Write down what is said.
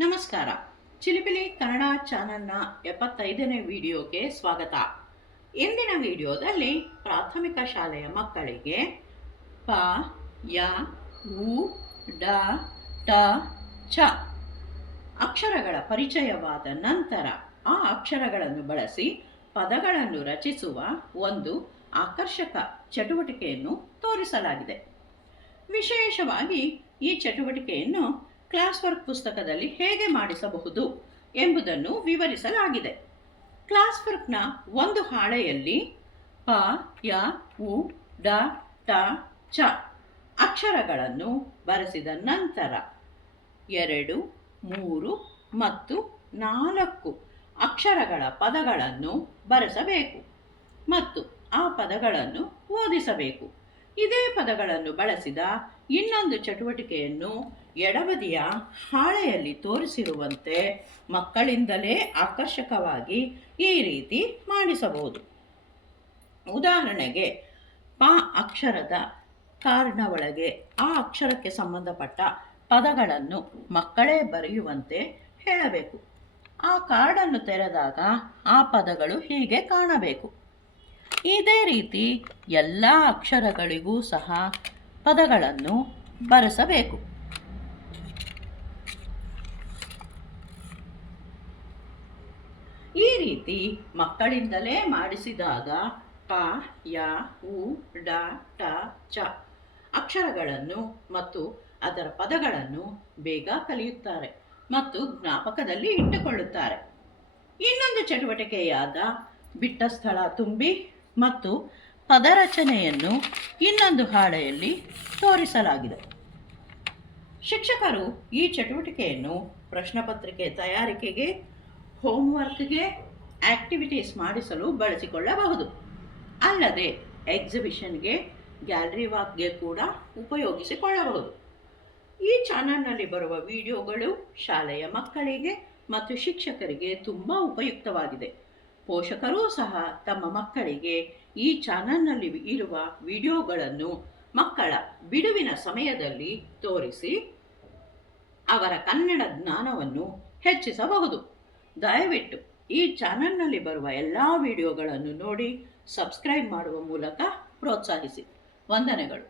ನಮಸ್ಕಾರ. ಚಿಲಿಪಿಲಿ ಕನ್ನಡ ಚಾನಲ್ನ ಎಪ್ಪತ್ತೈದನೇ ವಿಡಿಯೋಗೆ ಸ್ವಾಗತ. ಇಂದಿನ ವಿಡಿಯೋದಲ್ಲಿ ಪ್ರಾಥಮಿಕ ಶಾಲೆಯ ಮಕ್ಕಳಿಗೆ ಪ, ಯ, ಉ, ಡ, ಟ, ಚ ಅಕ್ಷರಗಳ ಪರಿಚಯವಾದ ನಂತರ ಆ ಅಕ್ಷರಗಳನ್ನು ಬಳಸಿ ಪದಗಳನ್ನು ರಚಿಸುವ ಒಂದು ಆಕರ್ಷಕ ಚಟುವಟಿಕೆಯನ್ನು ತೋರಿಸಲಾಗಿದೆ. ವಿಶೇಷವಾಗಿ ಈ ಚಟುವಟಿಕೆಯನ್ನು ಕ್ಲಾಸ್ ವರ್ಕ್ ಪುಸ್ತಕದಲ್ಲಿ ಹೇಗೆ ಮಾಡಿಸಬಹುದು ಎಂಬುದನ್ನು ವಿವರಿಸಲಾಗಿದೆ. ಕ್ಲಾಸ್ ವರ್ಕ್ನ ಒಂದು ಹಾಳೆಯಲ್ಲಿ ಪ, ಯ, ಉ, ಡ ಟ ಚ ಅಕ್ಷರಗಳನ್ನು ಬರೆಸಿದ ನಂತರ ಎರಡು, ಮೂರು ಮತ್ತು ನಾಲ್ಕು ಅಕ್ಷರಗಳ ಪದಗಳನ್ನು ಬರೆಸಬೇಕು ಮತ್ತು ಆ ಪದಗಳನ್ನು ಓದಿಸಬೇಕು. ಇದೇ ಪದಗಳನ್ನು ಬಳಸಿದ ಇನ್ನೊಂದು ಚಟುವಟಿಕೆಯನ್ನು ಎಡಬದಿಯ ಹಾಳೆಯಲ್ಲಿ ತೋರಿಸಿರುವಂತೆ ಮಕ್ಕಳಿಂದಲೇ ಆಕರ್ಷಕವಾಗಿ ಈ ರೀತಿ ಮಾಡಿಸಬಹುದು. ಉದಾಹರಣೆಗೆ, ಪ ಅಕ್ಷರದ ಕಾರಣ ಒಳಗೆ ಆ ಅಕ್ಷರಕ್ಕೆ ಸಂಬಂಧಪಟ್ಟ ಪದಗಳನ್ನು ಮಕ್ಕಳೇ ಬರೆಯುವಂತೆ ಹೇಳಬೇಕು. ಆ ಕಾರ್ಡನ್ನು ತೆರೆದಾಗ ಆ ಪದಗಳು ಹೀಗೆ ಕಾಣಬೇಕು. ಇದೇ ರೀತಿ ಎಲ್ಲ ಅಕ್ಷರಗಳಿಗೂ ಸಹ ಪದಗಳನ್ನು ಬರೆಸಬೇಕು. ಈ ರೀತಿ ಮಕ್ಕಳಿಂದಲೇ ಮಾಡಿಸಿದಾಗ ಪ, ಯ, ಉ, ಡ, ಟ, ಚ ಅಕ್ಷರಗಳನ್ನು ಮತ್ತು ಅದರ ಪದಗಳನ್ನು ಬೇಗ ಕಲಿಯುತ್ತಾರೆ ಮತ್ತು ಜ್ಞಾಪಕದಲ್ಲಿ ಇಟ್ಟುಕೊಳ್ಳುತ್ತಾರೆ. ಇನ್ನೊಂದು ಚಟುವಟಿಕೆಯಾದ ಬಿಟ್ಟ ಸ್ಥಳ ತುಂಬಿ ಮತ್ತು ಪದರಚನೆಯನ್ನು ಇನ್ನೊಂದು ಹಾಳೆಯಲ್ಲಿ ತೋರಿಸಲಾಗಿದೆ. ಶಿಕ್ಷಕರು ಈ ಚಟುವಟಿಕೆಯನ್ನು ಪ್ರಶ್ನಪತ್ರಿಕೆ ತಯಾರಿಕೆಗೆ, ಹೋಮ್ವರ್ಕ್ಗೆ, ಆಕ್ಟಿವಿಟೀಸ್ ಮಾಡಿಸಲು ಬಳಸಿಕೊಳ್ಳಬಹುದು. ಅಲ್ಲದೆ ಎಕ್ಸಿಬಿಷನ್ಗೆ, ಗ್ಯಾಲರಿ ವಾಕ್ಗೆ ಕೂಡ ಉಪಯೋಗಿಸಿಕೊಳ್ಳಬಹುದು. ಈ ಚಾನಲ್ನಲ್ಲಿ ಬರುವ ವಿಡಿಯೋಗಳು ಶಾಲೆಯ ಮಕ್ಕಳಿಗೆ ಮತ್ತು ಶಿಕ್ಷಕರಿಗೆ ತುಂಬ ಉಪಯುಕ್ತವಾಗಿದೆ. ಪೋಷಕರೂ ಸಹ ತಮ್ಮ ಮಕ್ಕಳಿಗೆ ಈ ಚಾನಲ್ನಲ್ಲಿ ಇರುವ ವಿಡಿಯೋಗಳನ್ನು ಮಕ್ಕಳ ಬಿಡುವಿನ ಸಮಯದಲ್ಲಿ ತೋರಿಸಿ ಅವರ ಕನ್ನಡ ಜ್ಞಾನವನ್ನು ಹೆಚ್ಚಿಸಬಹುದು. ದಯವಿಟ್ಟು ಈ ಚಾನಲ್ನಲ್ಲಿ ಬರುವ ಎಲ್ಲ ವಿಡಿಯೋಗಳನ್ನು ನೋಡಿ ಸಬ್ಸ್ಕ್ರೈಬ್ ಮಾಡುವ ಮೂಲಕ ಪ್ರೋತ್ಸಾಹಿಸಿ. ವಂದನೆಗಳು.